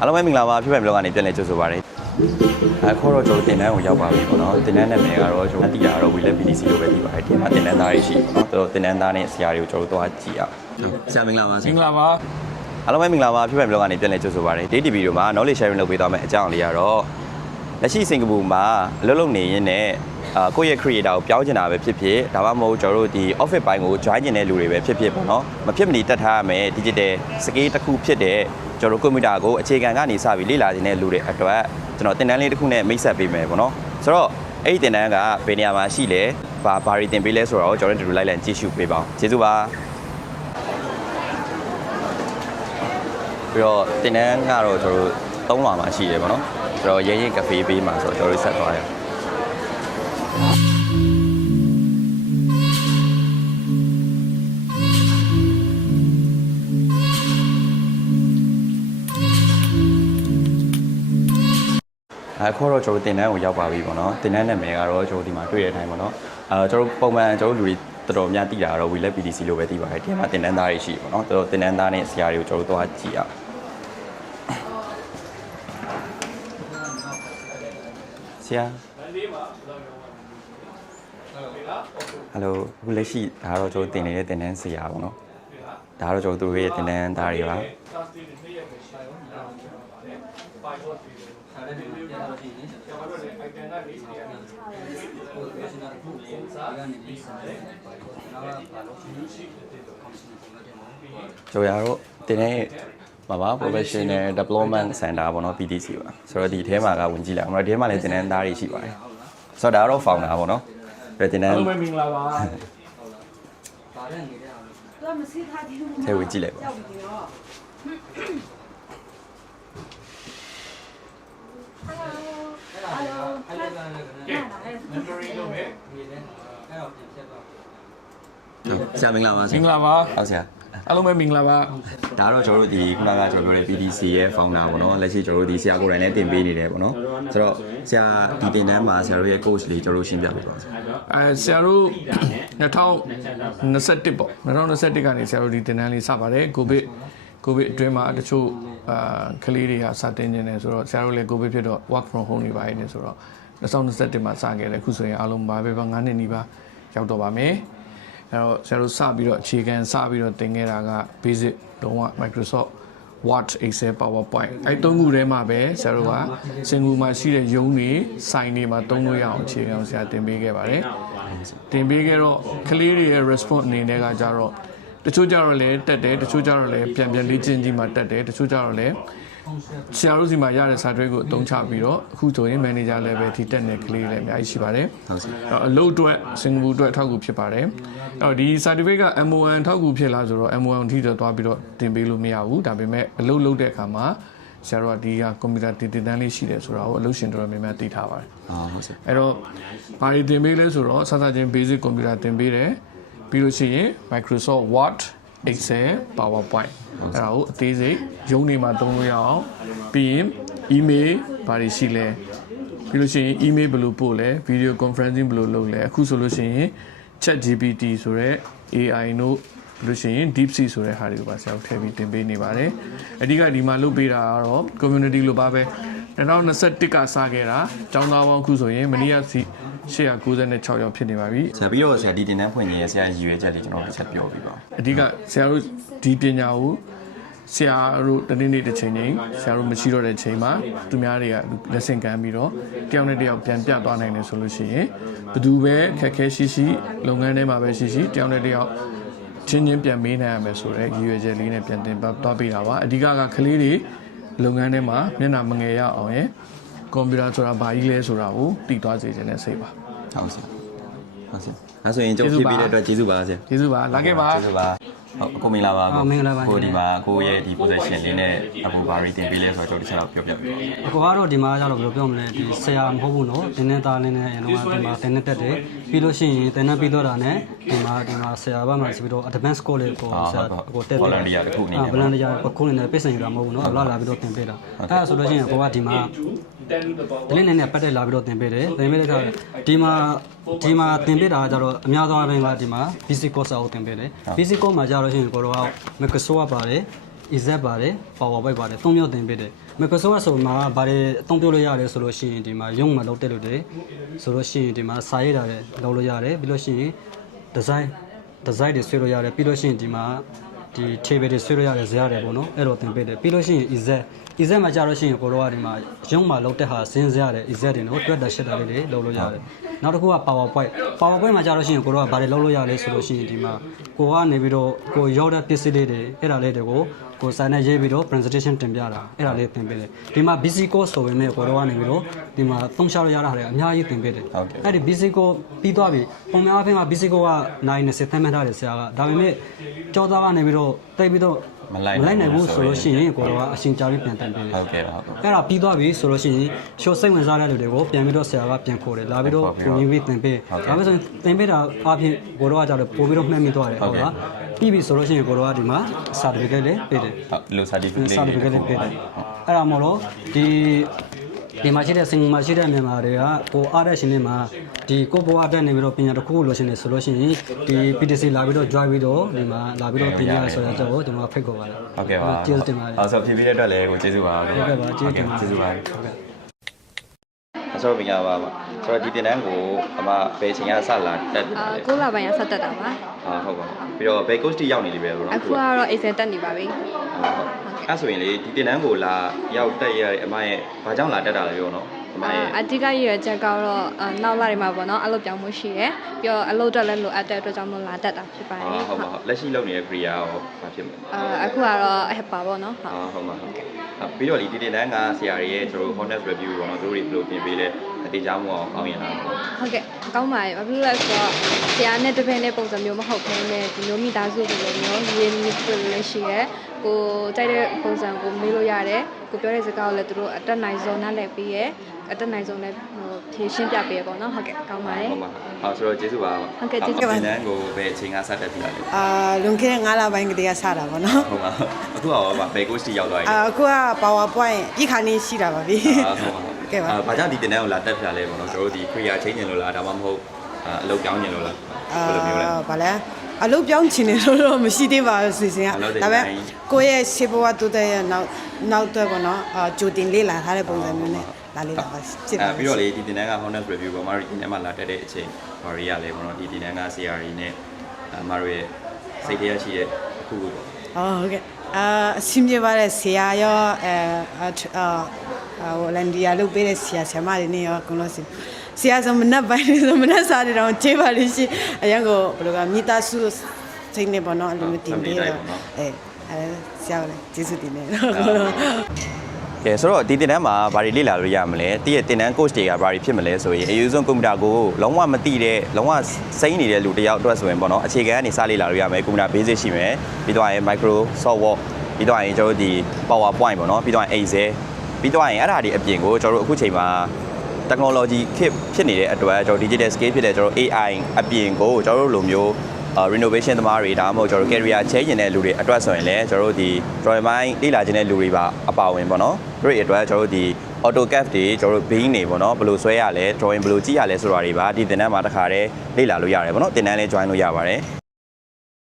အားလုံးပဲမင်္ဂလာပါဖြစ်ဖက်ဘလော့ကနေပြန်လည်ကြိုဆိုပါရစေအခုတော့ကျွန်တော်တင်တန်းကိုရောက်ပါပြီပေါ့နော်တင်တန်းနာမည်ကတော့ကျွန်တော်သိတာကတော့ Wheeler PDC လို့ပဲသိပါတယ်ဒီမှာတင်တန်းသားတွေရှိပေါ့နော်တင်တန်းသားနဲ့ဆရာတွေကိုကျွန်တော်တို့သွားကြည့်အောင်ဆရာမင်္ဂလာပါဆမရာင်္ဂလာပါအားလုံးပဲမင်္ဂလာပါဖြစ်ဖက်ဘလော့ကနေပြန်လည်ကြိုဆိုပါရစေဒီ TV တို့မှာ knowledge sharing လုပ်ပေးသွားမယ့်အကြောင်းလေးကတော့လက်ရှိစင်ကာပူမှာအလုပ်လုပ်နေရင်းနဲ့အာကိုယ့်ရဲ့ creator ကိုပြောင်းချင်တာပဲဖြစ်ဖြစ်ဒါမှမဟုတ်ကျွန်တော်တို့ဒီ office ဘိုင်းကို join ချင်တဲ့လူတွေပဲဖြစ်ဖြစ်ပေါ့နော်မဖြစ်မနေတက်ထားရမယ် digital skill တစ်ခုဖြစ်တဲ့ ကျွန်တော်တို့ကွန်ပျူတာကိုအခြေခံကနေစပြီးလေ့လာနေတဲ့လူတွေအတွက်ကျွန်တော်သင်တန်းလေးတစ်ခုနဲ့မိတ်ဆက်ပေးမယ်ပေါ့နော်ဆိုတော့အဲ့ဒီသင်တန်းကဘယ်နေရာမှာရှိလဲဘာဘာတွေသင်ပေးလဲဆိုတော့ကျွန်တော်တို့ဒီလိုလိုက်လံကြည့်ရှုပေးပါအောင်ကျေးဇူးပါပြီးတော့တင်တန်းကတော့ကျွန်တော်တို့သုံးလွာမှာရှိတယ်ပေါ့နော်ဆိုတော့ရဲရင်ကဖေးပေးမှာဆိုတော့ကျွန်တော်တို့ဆက်သွားတယ် အခုတော့ကျွန်တော်တို့တင်တန်းကိုရောက်ပါပြီပေါ့နော်တင်တန်းနာမည်ကတော့ကျွန်တော်ဒီမှာတွေ့ရတဲ့အတိုင်းပေါ့နော်အဲကျွန်တော်တို့ပုံမှန်ကျွန်တော်တို့လူတွေတော်တော်များသိတာကတော့ Wheeler PDC လို့ပဲသိပါတယ်ဒီမှာတင်တန်းသားတွေရှိပေါ့နော်တော်တော်တင်တန်းသားနဲ့ဆရာတွေကိုကျွန်တော်တို့သွားကြည့်အောင်ဆရာဟယ်လိုအခုလက်ရှိဒါကတော့ကျွန်တော်တင်နေတဲ့တင်တန်းဆရာပေါ့နော်ဒါကတော့ကျွန်တော်တို့ရဲ့တင်တန်းသားတွေပါ ကျော်ရတော့တင်တဲ့ပါပါ professional development center ပေါ့နော် PDC ပါဆိုတော့ဒီထဲမှာကဝင်ကြည့်လိုက်အောင်ဒီထဲမှာလည်းတင်တဲ့သားတွေရှိပါတယ်ဆိုတော့ဒါကတော့ founder ပေါ့နော်ပြတင်တဲ့အားလုံးပဲမင်္ဂလာပါသူကမစီထားသေးဘူးထဲဝင်ကြည့်လိုက်ပါ ရောက်ပြီတော့ mentoring လုပ်မယ်ဆရာမင်္ဂလာပါမင်္ဂလာပါဟုတ်ဆရာအားလုံးပဲမင်္ဂလာပါဒါကတော့ကျွန်တော်တို့ဒီခုနကကျွန်တော်ပြောတဲ့ PDC ရဲ့ founder ပေါ့နော်လက်ရှိကျွန်တော်တို့ဒီဆရာကိုယ်တိုင်လည်းတင်ပေးနေတယ်ပေါ့နော်ဆိုတော့ဆရာဒီတင်တန်းမှာဆရာတို့ရဲ့ coach လေးကျွန်တော်တို့ရှင်းပြပေးပါဦးဆရာအဲဆရာတို့2021ပေါ့2021ကနေဆရာတို့ဒီတင်တန်းလေးစပါတယ်ကိုဗစ် ကိုဗစ်အတွင်းမှာတချို့အာကလေးတွေကစတင်နေတယ်ဆိုတော့ဆရာတို့လည်းကိုဗစ်ဖြစ်တော့ work from home နေပါတယ်ဆိုတော့2021မှာစခဲ့တယ်အခုဆိုရင်အားလုံးပါပဲပါ9နှစ်နီးပါးရောက်တော့ပါမယ်အဲတော့ဆရာတို့စပြီးတော့အခြေခံစပြီးတော့တင်ခဲ့တာက basic လုံးဝ Microsoft Word Excel PowerPoint အဲ့သုံးခုထဲမှာပဲဆရာတို့ကစင်ကူမှာရှိတဲ့ရုံးတွေစိုင်းတွေမှာသုံးလို့ရအောင်အခြေခံဆရာတင်ပေးခဲ့ပါတယ်တင်ပေးခဲ့တော့ကလေးတွေရဲ့ response အနေနဲ့ကကြတော့ တချို့ကြတော့လည်းတက်တယ်တချို့ကြတော့လည်းပြန်ပြန်လေ့ကျင့်ကြည့်မှတက်တယ်တချို့ကြတော့လည်းဆရာတို့စီမှာရတဲ့စာတွဲကိုအသုံးချပြီးတော့အခုဆိုရင် manager level ထိတက်တဲ့ကလေးတွေလည်းအများကြီးရှိပါတယ်ဟုတ်ဆရာအဲ့တော့အလုပ်အတွက်စင်ကာပူအတွက်အထောက်အကူဖြစ်ပါတယ်အဲ့တော့ဒီ certificate က MON အထောက်အကူဖြစ်လားဆိုတော့ MON ထိတော့သွားပြီးတော့တင်ပေးလို့မရဘူးဒါပေမဲ့အလုပ်လုပ်တဲ့အခါမှာဆရာတို့ကဒီကကွန်ပျူတာတင်တင်တန်းလေးရှိတယ်ဆိုတာကိုအလုပ်ရှင်တော်တော်များများသိထားပါတယ်အာဟုတ်ဆရာအဲ့တော့ဘာတွေတင်ပေးလဲဆိုတော့စသချင်း basic computer တင်ပေးတယ် ပြီးလို့ရှိရင် Microsoft Word Excel PowerPoint အဲ့ဒါကိုအသေးစိတ်ရုံးနေမှာသုံးလို့ရအောင်ပြီးရင် email ဘာတွေရှိလဲပြီးလို့ရှိရင် email ဘယ်လိုပို့လဲ video conferencing ဘယ်လိုလုပ်လဲအခုဆိုလို့ရှိရင် chat GPT ဆိုတဲ့ AI တို့ပြီးလို့ရှိရင် DeepSeek ဆိုတဲ့ဟာတွေကိုပါဆရာတို့ထည့်ပြီးတင်ပေးနေပါတယ်အဓိကဒီမှာလုပ်ပေးတာကတော့ community လို့ပါပဲ2021ကစခဲ့တာကျောင်းသားပေါင်းအခုဆိုရင်မနေ့ကစီ 896ယောက်ဖြစ်နေပါပြီဆရာပြီးတော့ဆရာဒီတင်တန်းဖွင့်ခြင်းရဲ့ဆရာရည်ရွယ်ချက်လေးကျွန်တော်တစ်ချက်ပြောပြပါဦးအဓိကဆရာတို့ဒီပညာကိုဆရာတို့တနေ့နေ့တစ်ချိန်ချိန်ဆရာတို့မရှိတော့တဲ့ချိန်မှာသူများတွေကလက်ဆင့်ကမ်းပြီးတော့တယောက်နဲ့တယောက်ပြန်ပြသွားနိုင်တယ်ဆိုလို့ရှိရင်ဘယ်သူပဲခက်ခဲရှိရှိလုပ်ငန်းထဲမှာပဲရှိရှိတယောက်နဲ့တယောက်ချင်းချင်းပြန်မေးနိုင်ရမယ်ဆိုတော့ရည်ရွယ်ချက်လေးနဲ့ပြန်တင်သွားပေးတာပါအဓိကကကလေးတွေလုပ်ငန်းထဲမှာမျက်နှာမငယ်ရအောင်ရယ် ကွန်ပျူတာဆိုတာဘာကြီးလဲဆိုတာကိုသိသွားစေခြင်းနဲ့စိတ်ပါဟုတ်ဆရာဟုတ်ဆရာအဲဆိုရင်ကျွန်တော်ဖြည့်ပေးတဲ့အတွက်ကျေးဇူးပါဆရာကျေးဇူးပါလာခဲ့ပါကျေးဇူးပါ ဟုတ်အခုမင်္ဂလာပါဟုတ်မင်္ဂလာပါကိုဒီမှာကိုရဲ့ဒီ possession လေးနဲ့အခုဘာရီတင်ပေးလဲဆိုတော့ကျွန်တော်တစ်ချက်တော့ပြောပြပေးပါအကိုကတော့ဒီမှာကျတော့ဘယ်လိုပြောမလဲဒီဆရာမဟုတ်ဘူးနော်တင်းနဲ့သားနဲ့နဲ့အရင်တော့ဒီမှာတင်းနဲ့တက်တယ်ပြီးလို့ရှိရင်တင်းနဲ့ပြီးတော့တာနဲ့ဒီမှာဒီမှာဆရာဘက်မှာဆိုပြီးတော့ advance course လေးကိုဆရာကိုတက်ပြီး volunteer တစ်ခုအနေနဲ့ဗလန်တီယာတစ်ခုအနေနဲ့ပြင်ဆင်ယူတာမဟုတ်ဘူးနော်လာလာပြီးတော့တင်ပေးတာအဲ့ဒါဆိုလို့ရှိရင်ကိုကဒီမှာတလင်းနေနဲ့ပတ်သက်လာပြီးတော့တင်ပေးတယ်တင်ပေးတဲ့အခါဒီမှာ ဒီမှာတင်ပေးတာကကျတော့အများသောအားဖြင့်ကဒီမှာ basic course ကိုတင်ပေးတယ် basic course မှာကျတော့ရှိရင်ကိုတော့ Microsoft ပါတယ် EZ ပါတယ် PowerPoint ပါတယ်သုံးမျိုးသင်ပေးတယ် Microsoft ဆိုမှာဗားအသုံးပြုလို့ရတယ်ဆိုလို့ရှိရင်ဒီမှာရုံမှာလုပ်တက်လို့တယ်ဆိုလို့ရှိရင်ဒီမှာစာရေးတာလည်းလုပ်လို့ရတယ်ပြီးလို့ရှိရင် design design တွေဆွဲလို့ရတယ်ပြီးလို့ရှိရင်ဒီမှာဒီ table တွေဆွဲလို့ရတယ်ဇာတ်တယ်ပေါ့နော်အဲ့တော့သင်ပေးတယ်ပြီးလို့ရှိရင် EZ EZ မှာကြာလို့ရှိရင်ကိုတော့ကဒီမှာရုံမှာလုပ်တဲ့ဟာစင်းစရတယ် EZ တွေနော်တွက်တာရှက်တာလေးတွေလုပ်လို့ရတယ်နောက်တစ်ခုက PowerPoint PowerPoint မှာကြာလို့ရှိရင်ကိုတော့ကဘာတွေလုပ်လို့ရလဲဆိုလို့ရှိရင်ဒီမှာကိုကနေပြီးတော့ကိုရောက်တဲ့ပစ္စည်းလေးတွေအဲ့ဒါလေးတွေကိုကိုစာနဲ့ရေးပြီးတော့ presentation တင်ပြတာအဲ့ဒါလေးသင်ပေးတယ်ဒီမှာ busy course ဆိုပေမဲ့ကိုတော့ကနေပြီးတော့ဒီမှာသုံးချလို့ရတာတွေအများကြီးသင်ပေးတယ်ဟုတ်ကဲ့အဲ့ဒီ basic ကိုပြီးသွားပြီပုံများအဖြစ်မှာ basic ကိုကနိုင်20သတ်မှတ်ထားတယ်ဆရာကဒါပေမဲ့ကြောသားကနေပြီးတော့တိတ်ပြီးတော့ မလိုက်နိုင်နိုင်ဘူးဘူးဆိုလို့ရှိရင်ကိုတော့ကအရှင်ကြာပြီးပြန်တန်ပေးတယ်ဟုတ်ကဲ့ပါဟုတ်ကဲ့အဲ့ဒါပြီးသွားပြီဆိုလို့ရှိရင်ရှိုးစိတ်ဝင်စားတဲ့လူတွေကိုပြန်ပြီးတော့ဆရာကပြန်ခေါ်တယ်လာပြီးတော့ဟုတ်ကဲ့ကိုကြီးပြီးသင်ပေးဟုတ်ကဲ့ဒါပေမဲ့ဆိုရင်သင်ပေးတာအပြင်ကိုတော့ကကြောက်တယ်ပို့ပြီးတော့မှတ်မိသွားတယ်ဟုဟုတ်တ်ကဲ့လားပြီးပြီဆိုလို့ရှိရင်ကိုတော့ကဒီမှာ certificate လေးပေးတယ်ဟုတ်လို certificate စာတပကလေးပေးတယ်အဲ့ဒါမို့လို့ဒီ ဒီမှာရှိတဲ့စင်မှာရှိတဲ့မြန်မာတွေကကိုအားတဲ့ရှင်တွေမှာဒီကိုဘဝတက်နေပြီးတော့ပညာတစ်ခုခုလိုချင်နေဆိုလို့ရှိရင်ဒီ PTC လာပြီးတော့ join ပြီးတော့ဒီမှာလာပြီးတော့ပညာဆိုတဲ့အကြောင်းကိုကျွန်တော်ဖိတ်ခေါ်ပါတယ်ဟုတ်ကဲ့ပါကျေးဇူးတင်ပါတယ်ဟုတ်ဆိုဖြည့်ပြတဲ့အတွက်လည်းကိုကျေးဇူးပါဟုတ်ကဲ့ပါကျေးဇူးတင်ပါတယ်ကျေးဇူးပါဟုတ်ကဲ့အဆောပညာပါပါဆိုတော့ဒီတင်တန်းကိုအမဘယ်ချိန်ကစလာတက်တယ်အာကိုလာပိုင်းရဆက်တက်တာပါဟာဟုတ်ပါပြီးတော့ဘယ် coach တိရောက်နေလိမ့်မယ်လို့နော်အခုကတော့အိမ်စင်တက်နေပါပြီဟုတ်ဟုတ် အဲ့ဆိုရင်လေဒီတင်တန်းကိုလာရောက်တက်ရတဲ့အမရဲ့ဘာကြောင့်လာတက်တာလဲပြောနော်အမအာရဲ့အဓိကရည်ရွယ်ချက်ကတော့အာနောက်လာတွေမှာပေါ့နော်အလုပ်ပြောင်းမှုရှိရယ်ပြီးတော့အလုပ်တက်လည်းလိုအပ်တဲ့အတွက်ကြောင့်မလို့လာတက်တာဖြစ်ပါတယ်အာဟုတ်ပါဟုတ်လက်ရှိလုပ်နေတဲ့ career ရောဘာဖြစ်မလဲအာအခုကတော့အဟက်ပါပေါ့နော်ဟုတ်အာဟုတ်ပါဟုတ်ပြီးတော့ဒီဒီတင်တန်းကဆရာတွေရဲ့ကျွန်တော် honest review ပေါ့နော်သူတို့တွေဘယ်လိုပြင်ပေးလဲအတေချောင်းမအောင်ကောင်းရင်လားပေါ့ဟုတ်ကဲ့ကောင်းပါရဲ့ဘာဖြစ်လို့လဲဆိုတော့ဆရာနဲ့တပည့်နဲ့ပုံစံမျိုးမဟုတ်ဘဲနဲ့ဒီမျိုးမိသားစုတွေလည်းမျိုးရင်းနှီးပြလို့လည်းရှိရယ် ကိုကြိုက်တဲ့ပုံစံကိုမေးလို့ရတယ်ကိုပြောတဲ့စကားကိုလည်းသူတို့အတက်နိုင်ဆုံးနားလည်ပြီးရယ်အတက်နိုင်ဆုံးလည်းဟိုဖြေရှင်းပြပေးရပေါ့နော်ဟုတ်ကဲ့ကောင်းပါရဲ့ဟုတ်ပါဟုတ်ဆိုတော့ကျေးဇူးပါဟုတ်ကဲ့ကျေးဇူးပါတင်တန်းကိုဘယ်အချိန်ကစတက်ပြီလဲအာလွန်ခဲ့တဲ့9လပိုင်းကတည်းကစတာပေါ့နော်ဟုတ်ပါအခုကရောဗာဘယ် coach တိရောက်သွားပြီအာအခုက PowerPoint ပြခါနေရှိတာပါဗျအာဟုတ်ပါကဲပါအာဘာကြောင့်ဒီတင်တန်းကိုလာတက်ပြလဲပေါ့နော်ကျွန်တော်တို့ဒီ career change နေလို့လားဒါမှမဟုတ်အာအလုပ်ပြောင်းနေလို့လားအာဘယ်လိုမျိုးလဲဗာလဲ အလုပ်ပြောင်းချင်တယ်လို့တော့မရှိသေးပါဘူးစီစဉ်ကအလုပ်တွေဒါပေမဲ့တိုင်းကိုယ့်ရဲ့စေဘဝတူတဲ့ရဲ့နောက်နောက်တော့ပေါ့နော်အာဂျိုတင်လေးလာထားတဲ့ပုံစံမျိုးနဲ့လာလေးလာပါဖြစ်ပါအဲပြီးတော့လေဒီတင်တန်းက honest review ပေါ့မတို့ဒီတင်တန်းမှာလာတက်တဲ့အချိန်ဘာတွေရလဲပေါ့နော်ဒီတင်တန်းက CRE နဲ့အမတို့ရဲ့စိတ်ထဲရရှိတဲ့အခုပေါ့အော်ဟုတ်ကဲ့အာအဆင်ပြေပါတယ်ဆရာရောအဲအာအာဟိုလန်ဒီယာလုပ်ပေးတဲ့ဆရာဆရာမတွေနဲ့ရောအကုန်လုံးစီ ဆရာဆိုမနက်ပိုင်းနေဆိုမနက်စားတွေတော့ခြေပါလိမ့်ရှိအရင်ကဘယ်လိုကမိသားစုစိတ်နဲ့ပေါ့နော်အလိုမျိုးတင်ပေးတော့အဲအဲဆရာလည်းကျေးဇူးတင်နေတော့ကဲဆိုတော့ဒီတင်တန်းမှာဘာတွေလေ့လာလို့ရမလဲတည့်ရဲ့တင်တန်း coach တွေကဘာတွေဖြစ်မလဲဆိုရင်အယူဆုံးကွန်ပျူတာကိုလုံးဝမသိတဲ့လုံးဝစိမ့်နေတဲ့လူတစ်ယောက်အတွက်ဆိုရင်ပေါ့နော်အခြေခံကနေစလေ့လာလို့ရမယ်ကွန်ပျူတာ basic ရှိမယ်ပြီးတော့ရင် Microsoft Word ပြီးတော့ရင်ကျွန်တော်တို့ဒီ PowerPoint ပေါ့နော်ပြီးတော့ရင် Excel ပြီးတော့ရင်အဲ့ဒါတွေအပြင်ကိုကျွန်တော်တို့အခုချိန်မှာ technology ခေတ်ဖြစ်နေတဲ့အတွက်ကျွန်တော် digital scale ဖြစ်တဲ့ကျွန်တော် AI အပြင်ကိုကျွန်တော်တို့လိုမျိုးအာ renovation သမားတွေဒါမှမဟုတ်ကျွန်တော်တို့ career change နေတဲ့လူတွေအတွက်ဆိုရင်လည်းကျွန်တော်တို့ဒီ drawing ပိုင်းလေ့လာခြင်းတဲ့လူတွေပါအပါဝင်ပေါ့နော်သူတို့တွေအတွက်ကျွန်တော်တို့ဒီ AutoCAD တွေကျွန်တော်တို့ Bing တွေပေါ့နော်ဘယ်လိုဆွဲရလဲ drawing ဘယ်လိုကြည့်ရလဲဆိုတာတွေပါဒီသင်တန်းမှာတစ်ခါတည်းလေ့လာလို့ရတယ်ပေါ့နော်သင်တန်းလေး join လို့ရပါတယ်